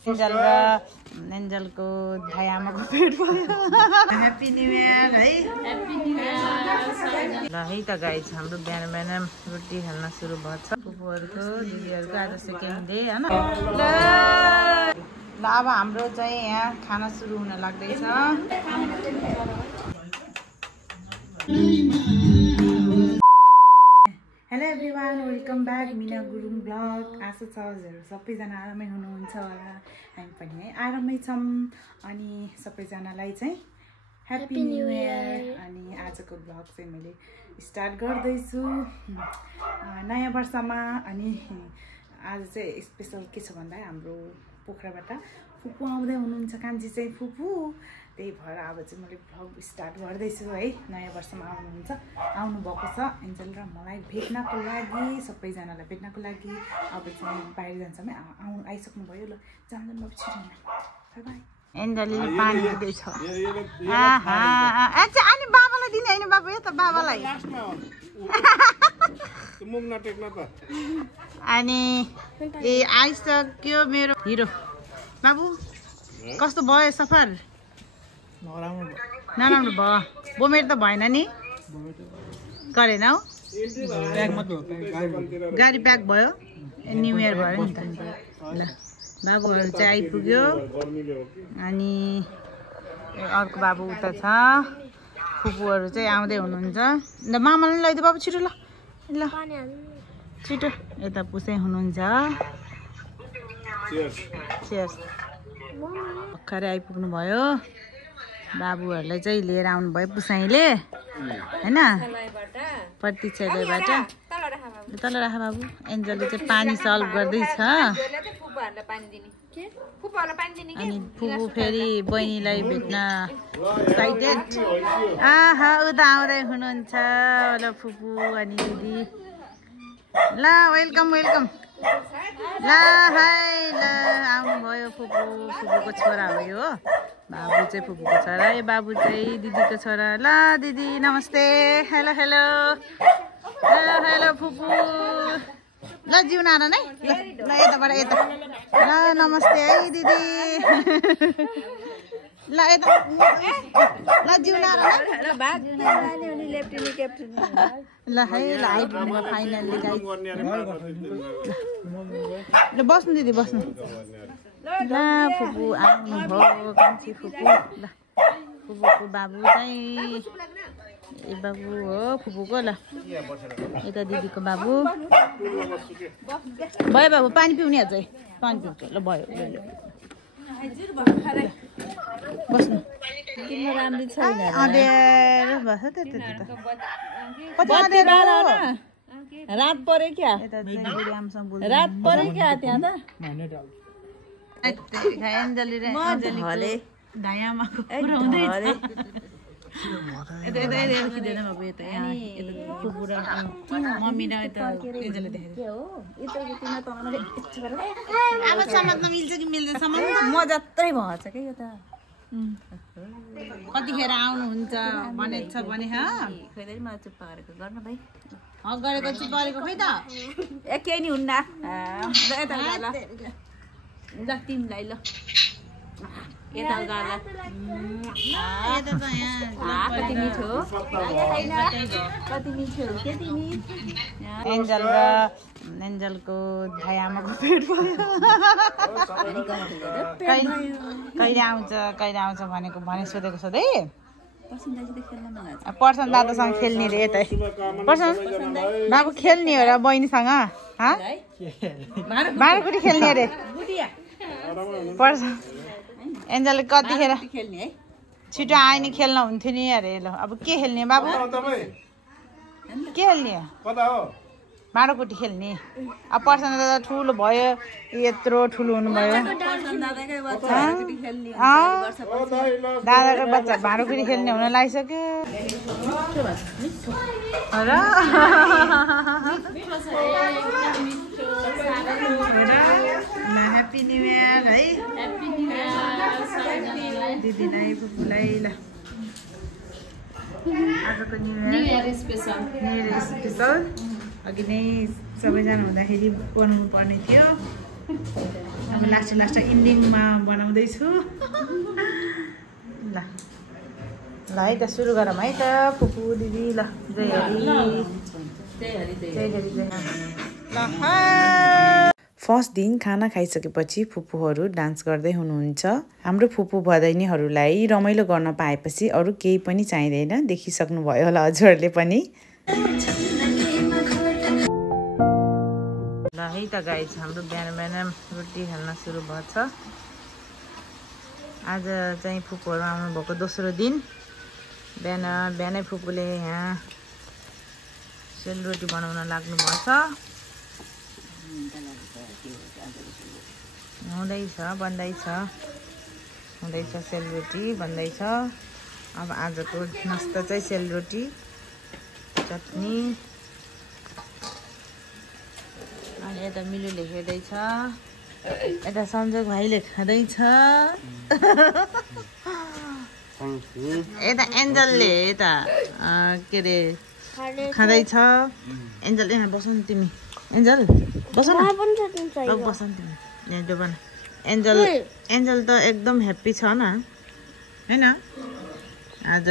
Angel र एन्जलको भाइ आमाको पेट भयो। ह्याप्पी न्यू इयर है। Happy new year. ल है त गाइस हाम्रो बिहान बिहान रोटी खान सुरु भएको छ। फुपूहरुको दिदीहरुको आज सेकेन्ड डे हैन। ल अब हाम्रो चाहिँ यहाँ खाना सुरु हुन लाग्दैछ। हेलो एभ्रिवान, वेलकम ब्याक मिना गुरुङ ब्लग। आशा छ हजुरहरू सबैजना आरामै हुनुहुन्छ होला, हामी पनि है आरामै छौँ। अनि सबैजनालाई चाहिँ ह्याप्पी न्यू इयर। अनि आजको ब्लग चाहिँ मैले स्टार्ट गर्दैछु नयाँ वर्षमा। अनि आज चाहिँ स्पेसल के छ भन्दा हाम्रो पोखराबाट फुपू आउँदै हुनुहुन्छ, कान्छी चाहिँ फुपू। त्यही भएर अब चाहिँ मैले भ्लग स्टार्ट गर्दैछु है। नयाँ वर्षमा आउनुभएको छ एन्जल र मलाई भेट्नको लागि, सबैजनालाई भेट्नको लागि। अब चाहिँ बाहिर जान्छौँ है, आइसक्नु भयो। ल जान्छ बाई बाई। एन्जलले पानी दिँदैछ। अनि बाबालाई दिने होइन बाबा, यो त बाबालाई। अनि ए आइसक्यो मेरो हिरो बाबु। कस्तो भयो सफर? नराम्रो भयो। बोमेर त भएन नि, गरेन हौ। गाडी प्याक भयो, न्यु इयर भयो नि त। ल बाबुहरू चाहिँ आइपुग्यो। अनि अर्को बाबु उता छ, फुपूहरू चाहिँ आउँदै हुनुहुन्छ। ल मामाले लैदियो बाबु, छिटो ल ल छिटो। यता पुसै हुनुहुन्छ। चियर्स। भर्खरै आइपुग्नु भयो। बाबुहरूलाई चाहिँ लिएर आउनुभयो पुसाइले होइन, प्रतीक्षालयबाट। तल राख बाबु। एन्जलले चाहिँ पानी सल्भ गर्दैछ। अनि फुपू फेरि बहिनीलाई भेट्न एक्साइटेड। आहा उता आउँदै हुनुहुन्छ। ल फुपू अनि दिदी। ल वेलकम वेलकम। ल हाई। ल आउनुभयो फुपू, फुपूको छोरा हो यो। बाबु चाहिँ फुपूको छोरा, ए बाबु चाहिँ दिदीको छोरा। ल दिदी नमस्ते। हेलो हेलो हेलो हेलो फुपू। ल जिउ नारायण है। ल यताबाट यता। ल नमस्ते है दिदी। ल यता। ल जिउ नारायण। ल है ल आइपुग्नु फाइनल्ली गाइस। ल बस्नु दिदी बस्नु। ल फुपू आउनुभयो, कान्छी फुपू। ल फुपूको बाबु चाहिँ ए बाबु हो फुपूको। ल यता दिदीको बाबु भयो। बाबु पानी पिउने अझ पानी पिउँछ। ल भयो बस्नु। राम्रो छैन अँध्यारो बस्छ त्यति त। कति अँध्यारो रात पऱ्यो क्या? रात पऱ्यो क्या त्यहाँ त? एन्जलले धायामाको कुरा हुँदैछ। यता यता यता खिच्दैन बाबु। यता यहाँ फुपू र मम्मी र यता एन्जलले देखेको अब समात्न मिल्छ कि मिल्दैन? समात्न म जत्रै भएछ क्या यो त। कतिखेर आउनुहुन्छ भनेको छ भने खोइ मलाई चुप्पा गरेको गर्न भाइ। गरेको चुप्पा गरेको खोइ त। ए केही नि हुन्न। यता ल तिमीलाई ल यता गाला। कति मिठो कति मिठो के तिमी। एन्जल र एन्जलको भाइ आमाको पेट भयो। कहिले आउँछ भनेको भने सोधेको सधैँ। पर्सन दादासँग खेल्ने रे यतै। पर्सन बाबु खेल्ने हो र बहिनीसँग। भाँडाकुटी खेल्ने अरे। पर्सन एन्जलले कतिखेर छिटो आयो नि खेल्न हुन्थ्यो नि अरे। ल अब के खेल्ने बाबु? के खेल्ने? भाँडाकुटी खेल्ने। अब पर्सन दादा ठुलो भयो, यत्रो ठुलो हुनुभयो। दादाको बच्चा भाँडाकुटी खेल्ने हुन लागिसक्यो र। ह्याप्पी न्यु इयर है। दिदीलाई फुपूलाई। ल आजको न्यु इयर स्पेसल अघि नै सबैजना हुँदाखेरि बनाउनु पर्ने थियो। अब लास्ट इन्डिङमा बनाउँदैछु ल ल है त सुरु गरौँ है त फुपू दिदी ल जय हरि ल फर्स्ट दिन खाना खाइसकेपछि फुपूहरू डान्स गर्दै हुनुहुन्छ। हाम्रो फुपू भदैनीहरूलाई रमाइलो गर्न पाएपछि अरू केही पनि चाहिँदैन, देखिसक्नुभयो होला हजुरहरूले पनि। ल है त गाइज हाम्रो बिहान रोटी खान सुरु भएछ। आज चाहिँ फुपूहरू आउनुभएको दोस्रो दिन। बिहानै फुपूले यहाँ सेलरोटी बनाउन लाग्नुभएछ। हुँदैछ सेलरोटी बन्दैछ। अब आजको नास्ता चाहिँ सेलरोटी चटनी। अनि यता मिलुले हेर्दैछ, यता सन्जोग भाइले खाँदैछ, यता एन्जलले यता के अरे खाँदैछ। एन्जल यहाँ बस न तिमी, एन्जल बस न, बस न तिमी यहाँ जो बना। एन्जल त एकदम ह्याप्पी छ न हैन। आज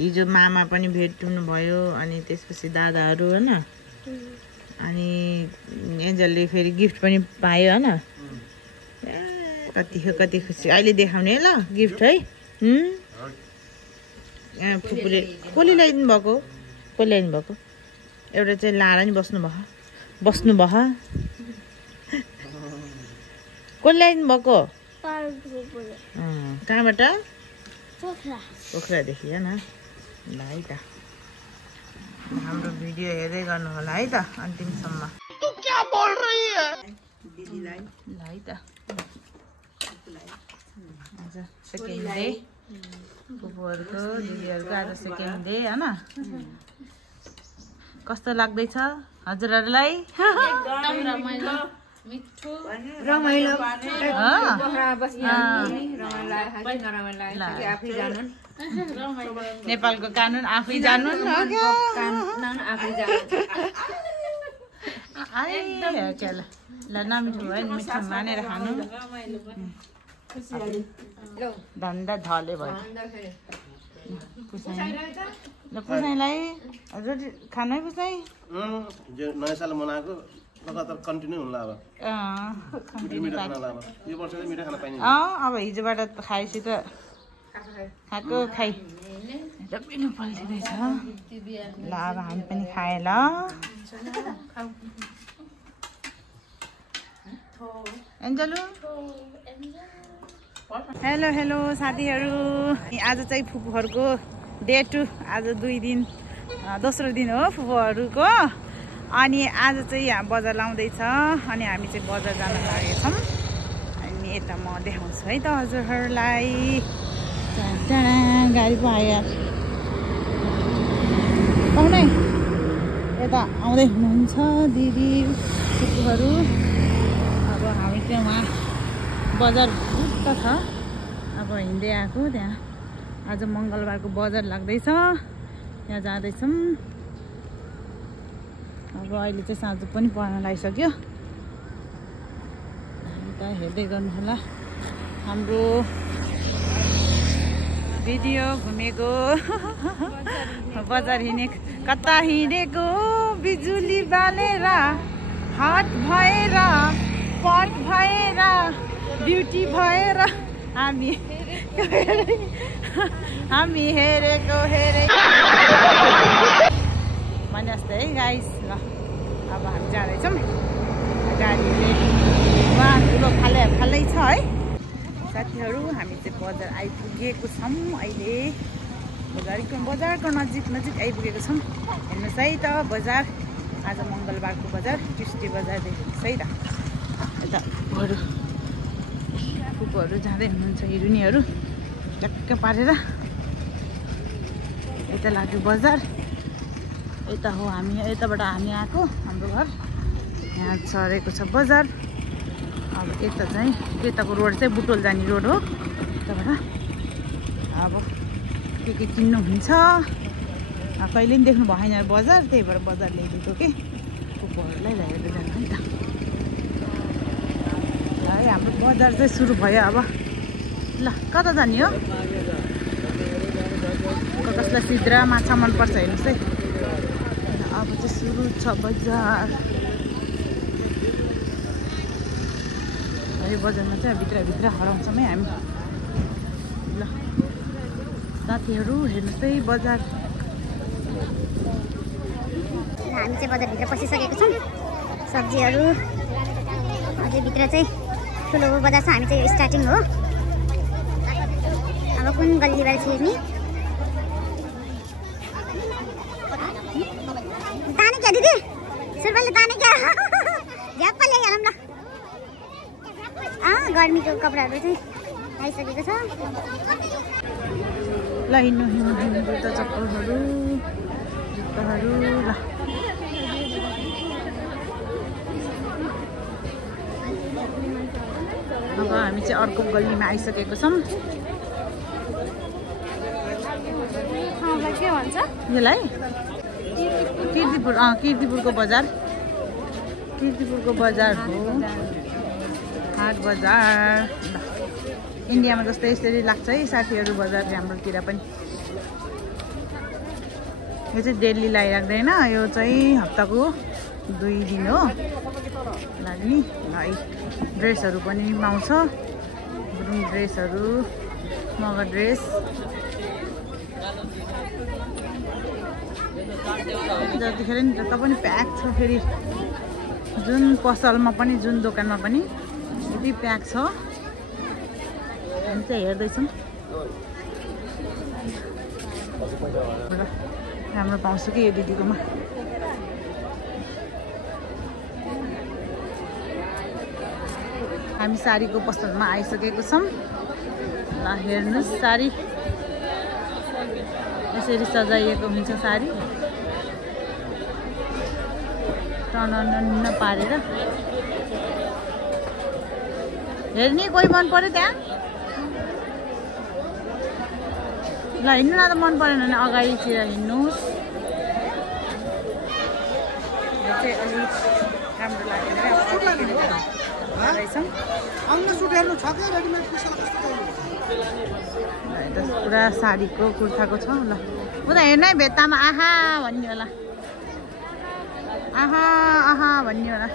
हिजो मामा पनि भेट्नु भयो अनि त्यसपछि दादाहरू हैन। अनि एन्जलले फेरि गिफ्ट पनि पायो हैन। कति खुसी अहिले देखाउने ल गिफ्ट है। फुपूले कसले ल्याइदिनु भएको एउटा चाहिँ लाएर नि बस्नु भयो कसले ल्याइदिनु भएको कहाँबाट पोखरादेखि होइन। ल है त हाम्रो भिडियो हेर्दै गर्नु होला है त अन्तिमसम्म। दिदीलाई ल है त आज सेकेन्ड डे फुपूहरूको दिदीहरूको आज सेकेन्ड डे होइन। कस्तो लाग्दैछ हजुरहरूलाई? नेपालको कानुन आफै जानु ल नमिठो भयो नि, मिठो मानेर खानु। धन्दा धले भयो ल पुसाइलाई रोटी खानु है पुसाइ। नयाँ साल मनाएको लगातार कन्टिन्यू हुन्ला अब। अब हिजोबाट खाएपछि त खाएको खाइ मिठो पल्टिँदैछ। ल अब हामी पनि खाए ल। एन्जलु हेलो साथीहरू, आज चाहिँ फुपूहरूको डे 2। आज दोस्रो दिन हो फुपूहरूको। अनि आज चाहिँ यहाँ बजार लाउँदैछ अनि हामी चाहिँ बजार जान लागेका छौँ। अनि यता म देखाउँछु है त हजुरहरूलाई। गाडी पो आयो पाउनै। यता आउँदै हुनुहुन्छ दिदी फुपूहरू। अब हामी चाहिँ उहाँ बजार उता छ, अब हिँड्दै आएको। त्यहाँ आज मङ्गलबारको बजार लाग्दैछ, त्यहाँ जाँदैछौँ। अब अहिले चाहिँ साँझ पनि पर्न लागिसक्यो। अन्त हेर्दै गर्नु होला हाम्रो भिडियो घुमेको बजार हिँडेको। कता हिँडेको बिजुली बालेर हाट भएर पट भएर ब्युटी भएर हामी हेरेको भने जस्तै है गाइस। ल अब हामी जाँदैछौँ। गाडीले उहाँ ठुलो फालै छ है साथीहरू। हामी चाहिँ बजार आइपुगेको छौँ अहिले। बजारको नजिक आइपुगेको छौँ। हेर्नुहोस् है त बजार। आज मङ्गलबारको बजार, ट्युसडे बजार देख्नुहोस् है त। यता फुपूहरू जाँदै हुनुहुन्छ, हिरुनीहरू टक्क पारेर। यता लाग्यो बजार, यता हो हामी, यताबाट हामी आएको हाम्रो घर। यहाँ सरेको छ बजार। अब यता चाहिँ यताको रोड चाहिँ बुटोल जाने रोड हो। यताबाट अब के किन्नुहुन्छ कहिले पनि देख्नु भएन बजार, त्यही भएर बजार ल्याइदिएको के फुपूहरूलाई ल्याएर जानु है त। है हाम्रो हाम्रो बजार चाहिँ सुरु भयो अब ल कता जाने हो कसलाई सिद्रा माछा मनपर्छ हेर्नुहोस् है अब चाहिँ सुरु छ बजार यो बजारमा चाहिँ भित्र हराउँछौँ है हामी ल साथीहरू हेर्नुहोस् है बजार हामी चाहिँ बजारभित्र पसिसकेको छौँ सब्जीहरू अझै भित्र चाहिँ ठुलो बजार छ हामी चाहिँ स्टार्टिङ हो अब कुन गल्लीबाट छिर्ने ताने क्या दिदी सुरबाले ताने क्या झ्याप्पा ल्याइहालौँ ल गर्मीको कपडाहरू चाहिँ आइसकेको छ ल हिँड्नु जुत्ता चप्पलहरू जुत्ताहरू ल अब हामी चाहिँ अर्को गल्लीमा आइसकेको छौँ के भन्छ यसलाई किर्तिपुरको बजार हो हाट बजार इन्डियामा जस्तै यसरी लाग्छ है साथीहरू बजार हाम्रोतिर पनि यो चाहिँ डेली लगाइराख्दैन यो चाहिँ हप्ताको 2 दिन हो लाग्ने है ड्रेसहरू पनि पाउँछ गुरुङ ड्रेसहरू मगर ड्रेस जतिखेर नि जता पनि प्याक छ फेरि जुन पसलमा पनि जुन दोकानमा पनि यति प्याक छ हामी चाहिँ हेर्दैछौँ राम्रो पाउँछु कि यो दिदीकोमा हामी साडीको पसलमा आइसकेको छौँ ल हेर्नुहोस् साडी यसरी सजाइएको हुन्छ साडी टन्न पारेर हेर्ने कोही मन पर्यो त्यहाँ ल हिँड्नु न त मन परेन भने अगाडितिर हिँड्नुहोस् यो चाहिँ अलिक राम्रो लागेर पुरा साडीको कुर्ताको छ ल उता हेर्नु है भेट्टामा आहा भन्ने होला आहा भन्ने होला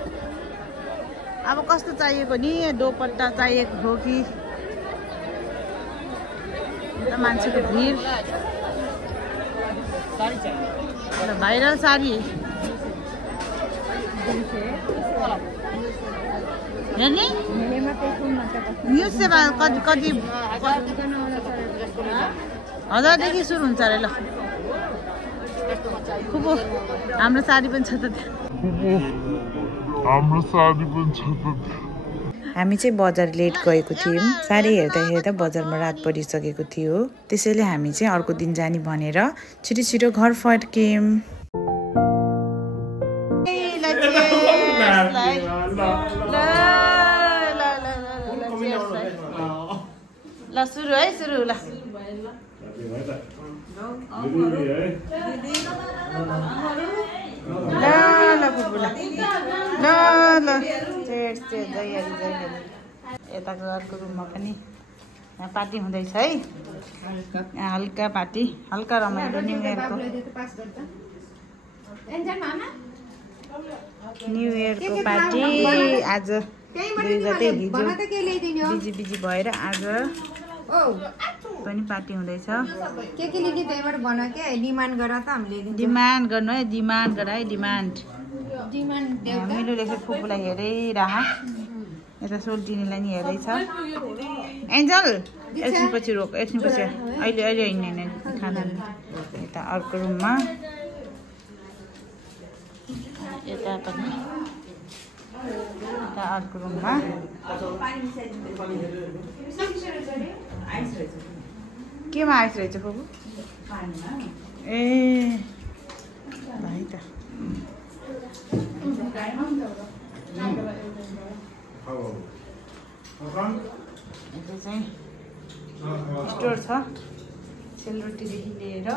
अब कस्तो चाहिएको नि दोपट्टा चाहिएको हो कि मान्छेको भिड भाइरल साडी हेर्ने न्युज सेवा कति 1000देखि सुरु हुन्छ अरे ल खुब हाम्रो साडी पनि छ त हामी चाहिँ बजार लेट गएको थियौँ साडी हेर्दा बजारमा रात परिसकेको थियो त्यसैले हामी चाहिँ अर्को दिन जाने भनेर छिटो घर फर्क्यौँ ल सुरु है सुरु ल यताको अर्को रुममा पनि यहाँ पार्टी हुँदैछ है हल्का पार्टी हल्का रमाइलो न्यु इयरको पार्टी आज 2 गते हिजो बिजी भएर आज पनि पार्टी हुँदैछ के लिने त्यहीबाट भन के डिमान्ड गर त हामीले डिमान्ड गर्नु है डिमान्ड गर है डिमान्ड मेरो लेखेर फुपूलाई हेरिरह यता सोल्टिनीलाई नि हेर्दैछ एन्जल एकछिनपछि रोक एकछिनपछि अहिले हिँड्ने खाना यता अर्को रुममा यता पनि यता अर्को रुममा केमा आइस रहेछ फुपू ए भाइ त यो चाहिँ स्टोर छ सेलरोटीदेखि लिएर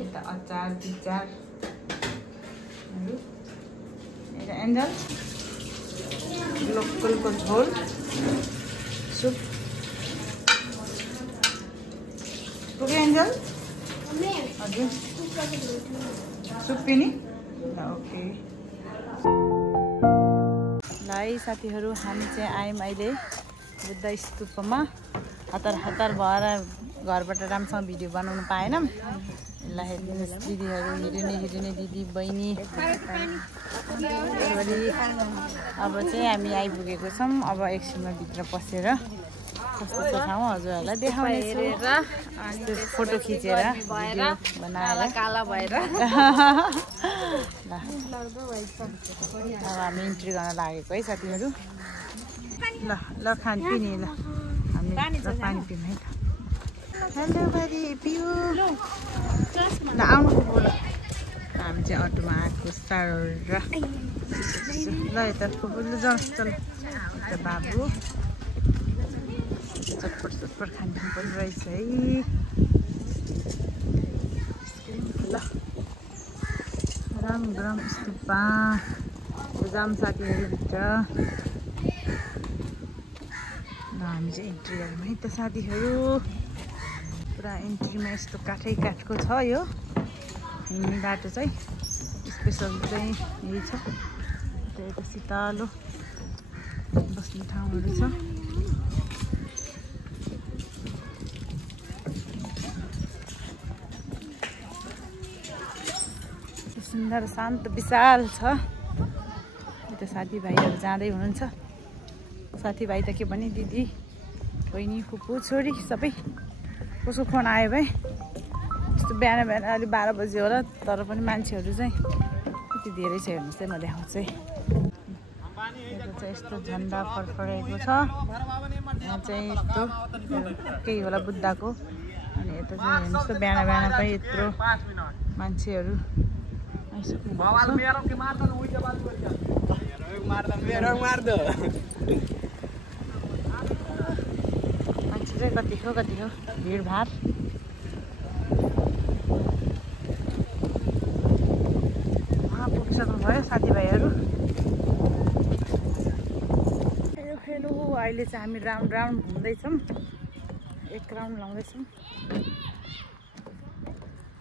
यता अचार विचार एन्जल लोकलको झोल सुप पुग्यो एन्जल हजुर सुप पिनी ओके ल है साथीहरू हामी चाहिँ आयौँ अहिले बुद्ध स्तूपमा हतार भएर घरबाट राम्रोसँग भिडियो बनाउनु पाएनौँ ल हेर्नुहोस् दिदीहरू हेरिने दिदी बहिनी अब चाहिँ हामी आइपुगेको छौँ अब एकछिनमा भित्र पसेर कस्तो छ ठाउँ हजुरहरूलाई देखाउनेछु अनि फोटो खिचेर बनाएर काला भएर अब हामी इन्ट्री गर्न लागेको है साथीहरू ल खानु पिउने ल हामी पानी पिउँ है त हेलो बारी पिउ ल आउनु बोल हामी चाहिँ अटोमा आएको साह्रो ल यता फुपुल्नु जाउँ चल यता बाबु चटपट खानु पनि रहेछ है ल गरम स्तूपमा जाम साथीहरूभित्र ल हामी चाहिँ इन्ट्री गरौँ है त साथीहरू पुरा इन्ट्रीमा यस्तो काठको छ यो हिँड्ने बाटो चाहिँ स्पेसल चाहिँ यही छ यता शीतलो बस्ने ठाउँहरू छ सुन्दर शान्त विशाल छ यता साथीभाइहरू जाँदै हुनुहुन्छ साथीभाइ त के भने दिदी बहिनी फुपू छोरी सबै कसको फोन आयो भाइ यस्तो बिहान अलि 12 बजी होला तर पनि मान्छेहरू चाहिँ कति धेरै छ हेर्नुहोस् है म देखाउँछु है यता चाहिँ यस्तो झन्डा फडफडाएको छ यहाँ चाहिँ यस्तो केही होला बुद्धको अनि यता चाहिँ हेर्नुहोस् त बिहान पनि यत्रो मान्छेहरू मान्छे चाहिँ कति हो भिडभाड उहाँ पुगिसक्नु भयो साथीभाइहरू हेलो अहिले चाहिँ हामी राउन्ड घुम्दैछौँ एक राउन्ड लाउँदैछौँ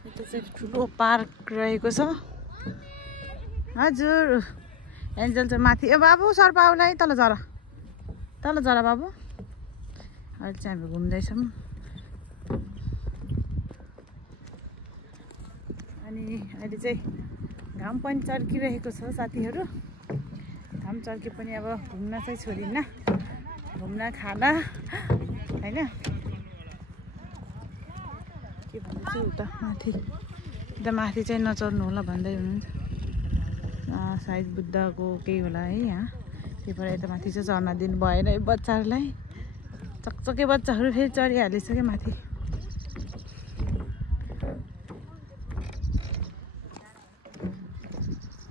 यता चाहिँ ठुलो पार्क रहेको छ हजुर एन्जल चाहिँ माथि ए बाबु सर बाबुलाई तल जरा बाबु अहिले चाहिँ हामी घुम्दैछौँ अनि अहिले चाहिँ घाम पनि चर्किरहेको छ साथीहरू घाम चर्के पनि अब घुम्न चाहिँ छोडिन्न घुम्न खान होइन के भन्दैछु उता माथि चाहिँ नचढ्नु होला भन्दै हुनुहुन्छ सायद बुद्धको केही होला है यहाँ त्यही भएर यता माथि चाहिँ चढ्न दिनु भएन है बच्चाहरूलाई चकचके बच्चाहरू फेरि चढिहालेछ क्या माथि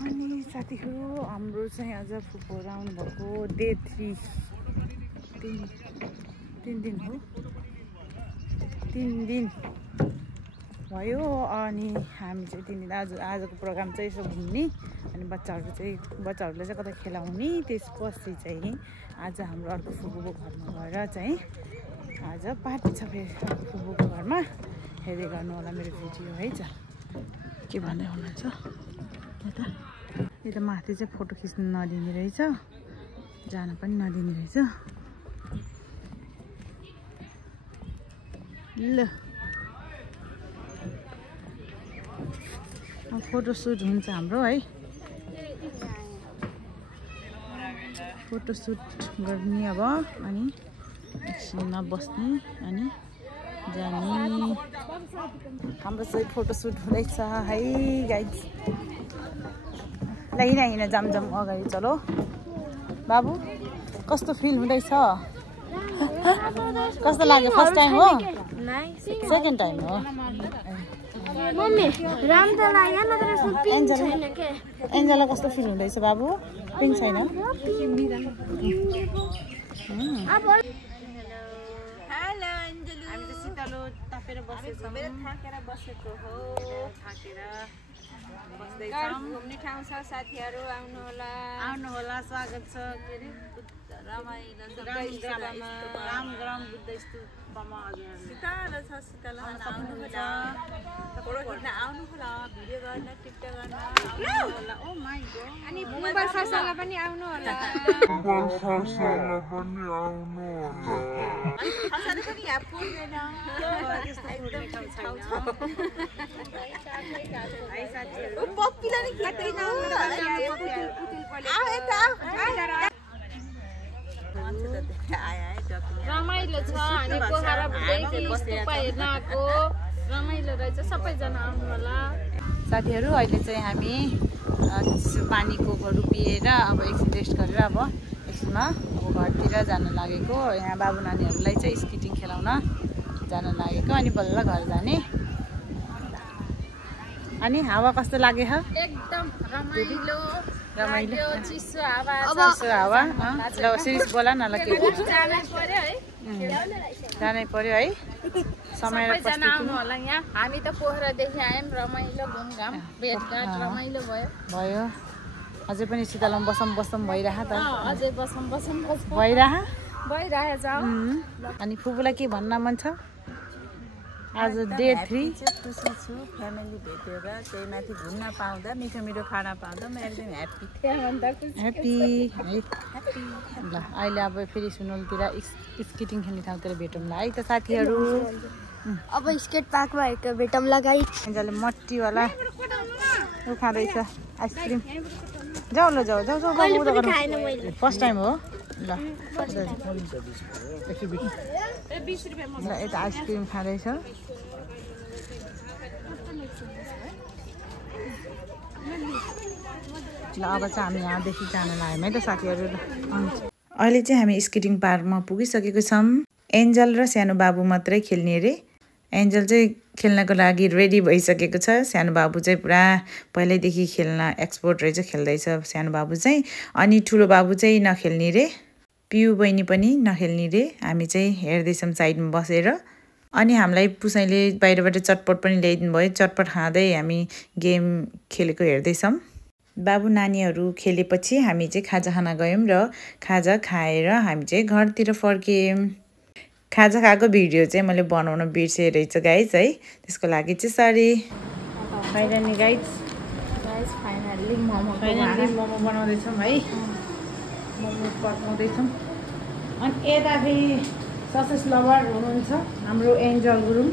अनि साथीहरू हाम्रो चाहिँ अझ फुपूहरू आउनुभएको डे 3 3 दिन हो 3 दिन भयो अनि हामी चाहिँ 3 दिन आजको प्रोग्राम चाहिँ यसो घुम्ने अनि बच्चाहरूलाई चाहिँ कतै खेलाउने त्यसपछि चाहिँ आज हाम्रो अर्को फुपूको घरमा गएर चाहिँ आज पार्टी छ फेरि फुपूको घरमा हेर्दै गर्नु होला मेरो भिडियो है त के भन्दै हुनुहुन्छ यता माथि चाहिँ फोटो खिच्नु नदिने रहेछ जान पनि नदिने रहेछ ल फोटो सुट हुन्छ हाम्रो है फोटो सुट गर्ने अब अनि एकछिनमा बस्ने अनि जाने हाम्रो चाहिँ फोटो सुट हुँदैछ है गाइज ल हिँड जाम अगाडि चलो बाबु कस्तो फिल हुँदैछ कस्तो लाग्यो फर्स्ट टाइम हो सेकेन्ड टाइम हो एन्जललाई कस्तो फिल हुँदैछ बाबु पिङ्क छैन हामी त शीतलो तापेर बसेको हो थाकेर घुम्ने ठाउँ छ साथीहरू आउनु होला स्वागत छ के अरे राम ग्राम बुद्ध स्तूपमा शीतल छ शीतल आउनु होला भिडियो गर्न टिकटक गर्न ओ माय गॉड अनि मोबाइल खर्चमा पनि आउनु होला खर्चले पनि यहाँ पुग्दैन पप्पीलाई नि खेल्दैन रमाइलो छ हामी पोखरा स्तूप हेर्न आएको रमाइलो रहेछ सबैजना आउनु होला साथीहरू अहिले चाहिँ हामी पानीको घोरू पिएर अब एकछिन रेस्ट गरेर अब एकछिनमा अब घरतिर जान लागेको यहाँ बाबु नानीहरूलाई चाहिँ स्केटिङ खेलाउन जान लागेको अनि बल्ल घर जाने अनि हावा कस्तो लाग्यो एकदम रमाइलो रमाइलो चिसो हावा ल सिरिस बोला न ल के जानै पर्यो है समय सबैजना आउनु होला यहाँ हामी त पोखरादेखि आयौँ रमाइलो घुमघाम भेटघाट रमाइलो भयो अझै पनि शीतलमा बसम भइरह त अझै बसम भइरहेछ अनि फुपूलाई के भन्न मन छ आज डे 3 खुसी छु फ्यामिली भेटेर त्यही माथि घुम्न पाउँदा मिठो खाना पाउँदा म एकदम ह्याप्पी ल अहिले अब फेरि सुनौलतिर स्केटिङ खेल्ने ठाउँतिर भेटौँला है त साथीहरू अब स्केट पार्कमा भेटौँला गाइस एन्जलले मट्टीवाला उ खाँदैछ आइसक्रिम जाऊ फर्स्ट टाइम हो ल यता आइसक्रिम खाँदैछ ल अब चाहिँ हामी यहाँदेखि जान लाग्यौँ है त साथीहरू अहिले चाहिँ हामी स्केटिङ पार्कमा पुगिसकेको छौँ एन्जल र सानो बाबु मात्रै खेल्ने अरे एन्जल चाहिँ खेल्नको लागि रेडी भइसकेको छ सानो बाबु चाहिँ पुरा पहिल्यैदेखि खेल्न एक्सपर्ट रहेछ खेल्दैछ सानो बाबु चाहिँ अनि ठुलो बाबु चाहिँ नखेल्ने रे पिउ बहिनी पनि नखेल्ने रे हामी चाहिँ हेर्दैछौँ साइडमा बसेर अनि हामीलाई पुसाइले बाहिरबाट चटपट पनि ल्याइदिनु भयो चटपट खाँदै हामी गेम खेलेको हेर्दैछौँ बाबु नानीहरू खेलेपछि हामी चाहिँ खाजा खान गयौँ र खाजा खाएर हामी चाहिँ घरतिर फर्क्यौँ खाजा खाएको भिडियो चाहिँ मैले बनाउन बिर्सेँ रहेछ गाइज है त्यसको लागि चाहिँ sorry finally guys finally momo बनाउँदैछौँ है मोमो पकाउँदैछौँ अनि यता फेरि ससेस लभर हुनुहुन्छ हाम्रो एन्जल गुरुङ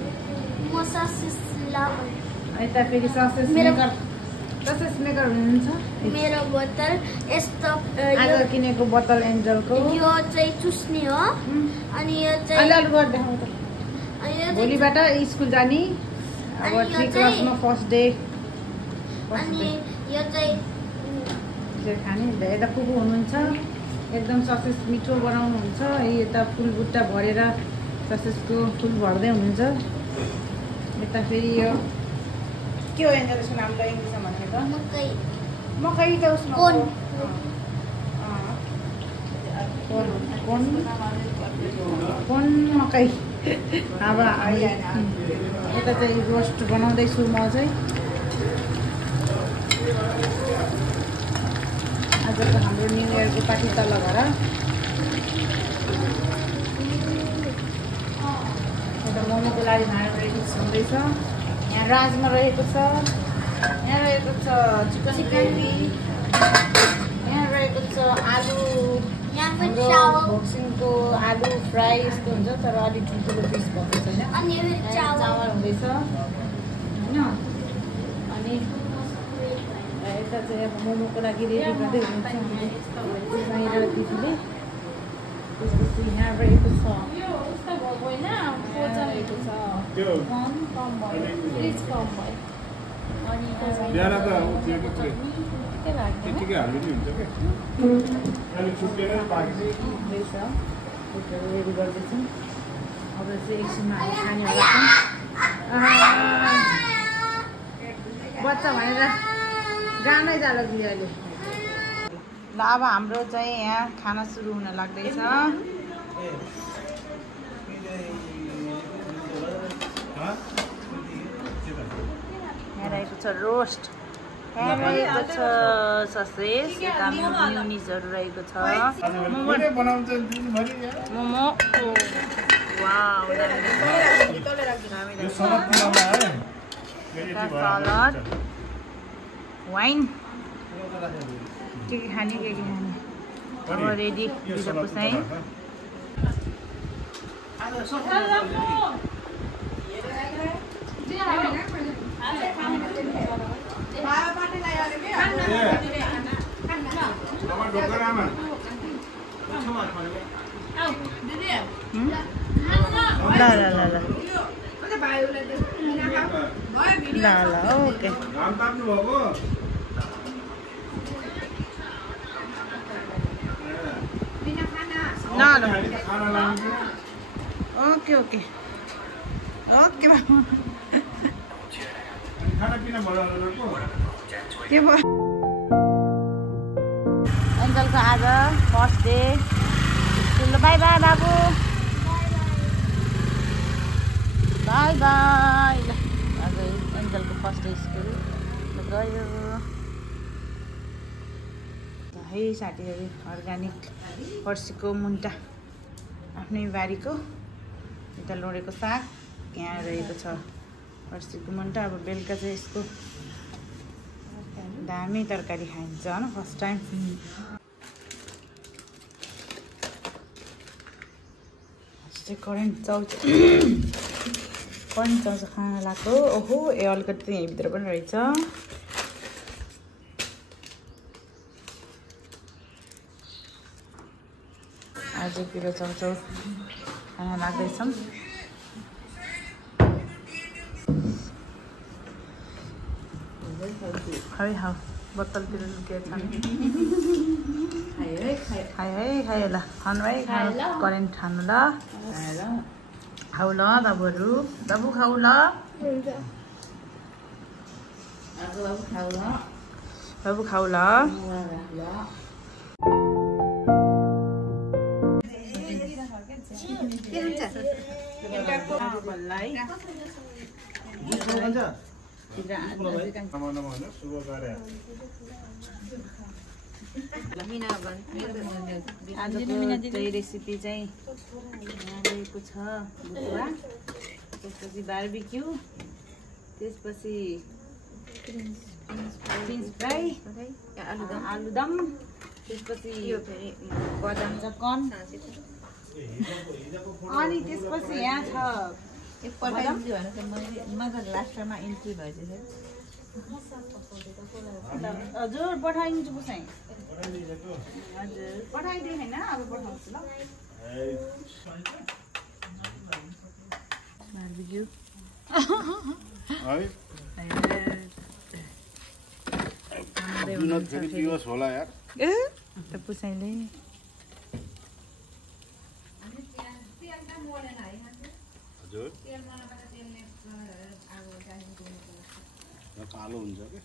यता फेरि ससेस मेकर हुनुहुन्छ मेरो बोतल यस्तो आज किनेको बोतल एन्जलको यो चाहिँ चुस्ने हो अनि यो चाहिँ अलि गर्दै देखाउँ त भोलिबाट स्कुल जाने अब 3 क्लासमा फर्स्ट डे अनि यो चाहिँ खाने यता पुगु हुनुहुन्छ एकदम ससेस मिठो बनाउनुहुन्छ यता फुल बुट्टा भरेर ससेसको फुल भर्दै हुनुहुन्छ यता फेरि यो के हो एन्जल यसको नाम ल इङ्ग्लिसमा भनेको मकै त उसमा कोन मकै अब यता चाहिँ रोस्ट बनाउँदैछु म चाहिँ आजको हाम्रो न्यु इयरको पार्टी तल घर यता मोमोको लागि भाँडा रेडी हुँदैछ यहाँ राजमा रहेको छ यहाँ रहेको छ चिकन ग्रेभी यहाँ रहेको छ आलु भोक्सिङको आलु फ्राई यस्तो हुन्छ तर अलिक ठुल्ठुलो पिस भएको छैन चामल हुँदैछ होइन अनि यता चाहिँ अब मोमोको लागि रेडी गर्दै हुनुहुन्छ बाहिर दिदीले त्यसपछि यहाँ रहेको छ रेडी गर्दैछौँ अब चाहिँ एकछिनमा हामी खानेहरू बच्चा भनेर गानै जाला अहिले ल अब हाम्रो चाहिँ यहाँ खाना सुरु हुन लाग्दैछ यहाँ रहेको छ रोस्ट रहेको छ ससेज, यता म्युनिजहरू रहेको छ, मोमो, सलाद, वाइन, के खाने अब रेडी बिदा पुसाइ। ल ओके ओके ओके ओके के भयो एन्जलको आज first day school. By by बाबु, बाई बाई। ल आज एन्जलको फर्स्ट डे स्कुल गयो है साथीहरू। अर्ग्यानिक फर्सीको मुन्टा आफ्नै बारीको, यता लोडेको साग, यहाँ रहेको छ फर्सीको मुन्टा। अब बेलुका चाहिँ यसको दामी तरकारी खाइन्छ होइन फर्स्ट टाइम। करेन्ट चाउच खान लाग्यो। ओहो ए अलिकति यहीँभित्र पनि रहेछ। आज पिरो चाउचाउ खान लाग्दैछौँ। खै खाऊ बोतलतिर लुकेर खायो ल खानु है, करेन्ट खानु ल, खाऊ ल बाबुहरू, बाबु खाऊ ल, बाबु खाऊ ल। आजको चाहिँ रेसिपी चाहिँ रहेको छ बुटुवा, त्यसपछि बार्बिक्यू, त्यसपछि फिन्च फ्राई, आलुदम, त्यसपछि बदाम चकन, अनि त्यसपछि यहाँ छ लास्टमा इन्ट्री भएछ। हजुर पठाइदिन्छु पुसाइ, हजुर पठाइदिएँ होइन, अब पठाउँछु ल। बार्बिक्यू पुसाइले कालो हुन्छ के।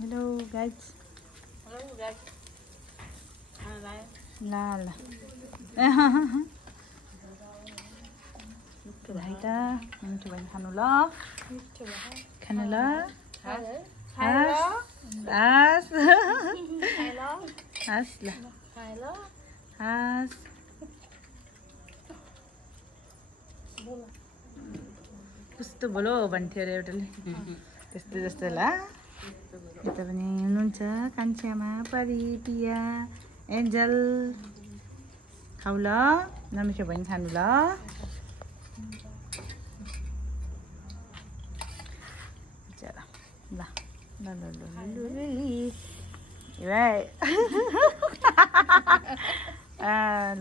हेलो गाइज, ल ल भाइ त मिठो भयो खानु ल, खानु ल, हाँस हाँस ल हाँस। कस्तो बोलो भन्थ्यो अरे एउटाले, त्यस्तो जस्तो ल। यता पनि हुनुहुन्छ कान्छामा, परी, पिया, एन्जल, खाऊ ल, नमिठो भयो भने खानु ल। ल ल ल ल ल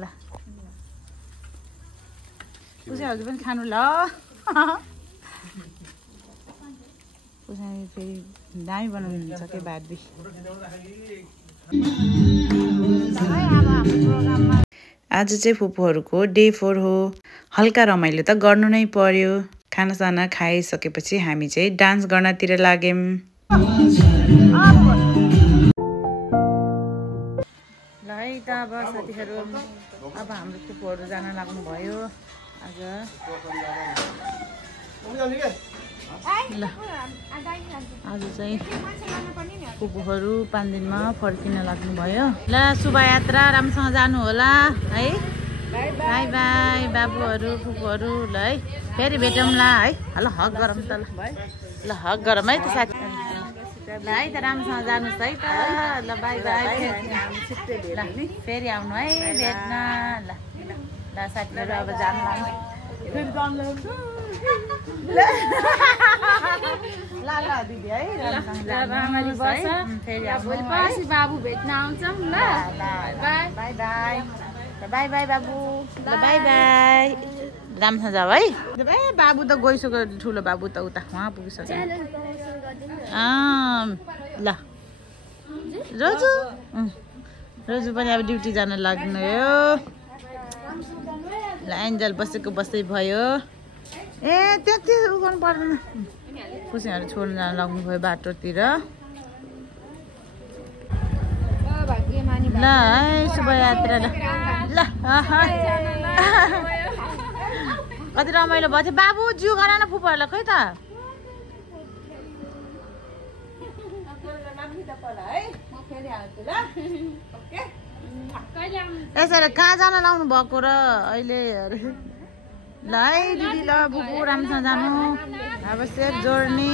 पुसाइहरू पनि खानु ल। पुसाइ फेरि दामी बनाउनुहुन्छ के भात। आज चाहिँ फुपूहरूको डे 4 हो। हल्का रमाइलो त गर्नु नै पर्यो। खानासाना खाइसकेपछि हामी चाहिँ डान्स गर्नतिर लाग्यौँ। ल है त अब साथीहरू, अब हाम्रो फुपूहरू जान लाग्नुभयो आज। ल आज चाहिँ फुपूहरू 5 दिनमा फर्किन लाग्नुभयो। ल शोभायात्रा राम्रोसँग जानु होला है। बाई बाई बाबुहरू फुपूहरू। ल है फेरि भेटौँला है। ल हक गरौँ त। ल हक गरौँ है त साथी। ल है त राम्रोसँग जानुहोस् है त। ल बाई बाई फेरि आउनु है भेट्न। ल ल साथीहरू अब जानु ल ल दिदी है फेरि पछि बाबु भेट्न आउँछौँ। ल by by by by by बाबु। ल बाई बाई राम्रोसँग जाऊ है। ए बाबु त गइसक्यो ठुलो बाबु त उता उहाँ पुगिसक्यो। ल रोजु रोजु पनि अब ड्युटी जान लाग्नु हो। ल एन्जल बसेको बस्दै भयो। ए त्यति उ गर्नु पर्दैन। खुसीहरू छोड्नु जान लाग्नु भयो बाटोतिर। ल है शोभायात्रा ल ल कति रमाइलो भयो थियो। बाबु जिउ गर न फुपूहरूलाई खै त। यसरी कहाँ जान लाउनु भएको र अहिले। ल है दिदी ल फुपू राम्रोसँग जानु। अब सेफ जोर्नी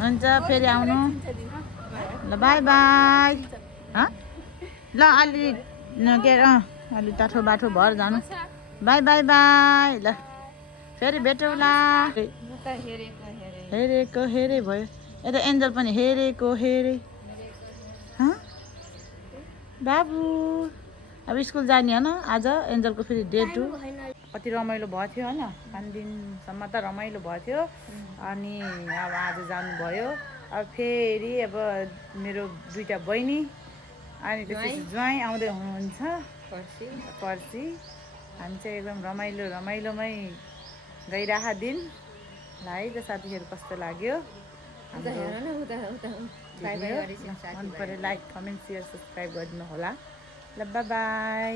हुन्छ फेरि आउनु। ल बाई बाई। ल अलि के अलि टाठो बाठो भएर जानु। By by by. ल फेरि भेटौँला। हेरेको हेरे भयो। यता एन्जल पनि हेरेको हेरे। बाबु अब स्कुल जाने होइन आज एन्जलको फेरि डे 2। कति रमाइलो भयो थियो होइन। 5 दिनसम्म त रमाइलो भयो थियो। अनि अब आज जानुभयो। अब फेरि अब मेरो 2टा बहिनी अनि त्यसपछि ज्वाइँ आउँदै हुनुहुन्छ पर्सि। हामी चाहिँ एकदम रमाइलोमै गइरहेको दिन। ल है त साथीहरू कस्तो लाग्यो मन पऱ्यो लाइक कमेन्ट सेयर सब्सक्राइब गरिदिनु होला। ल बाई बाई।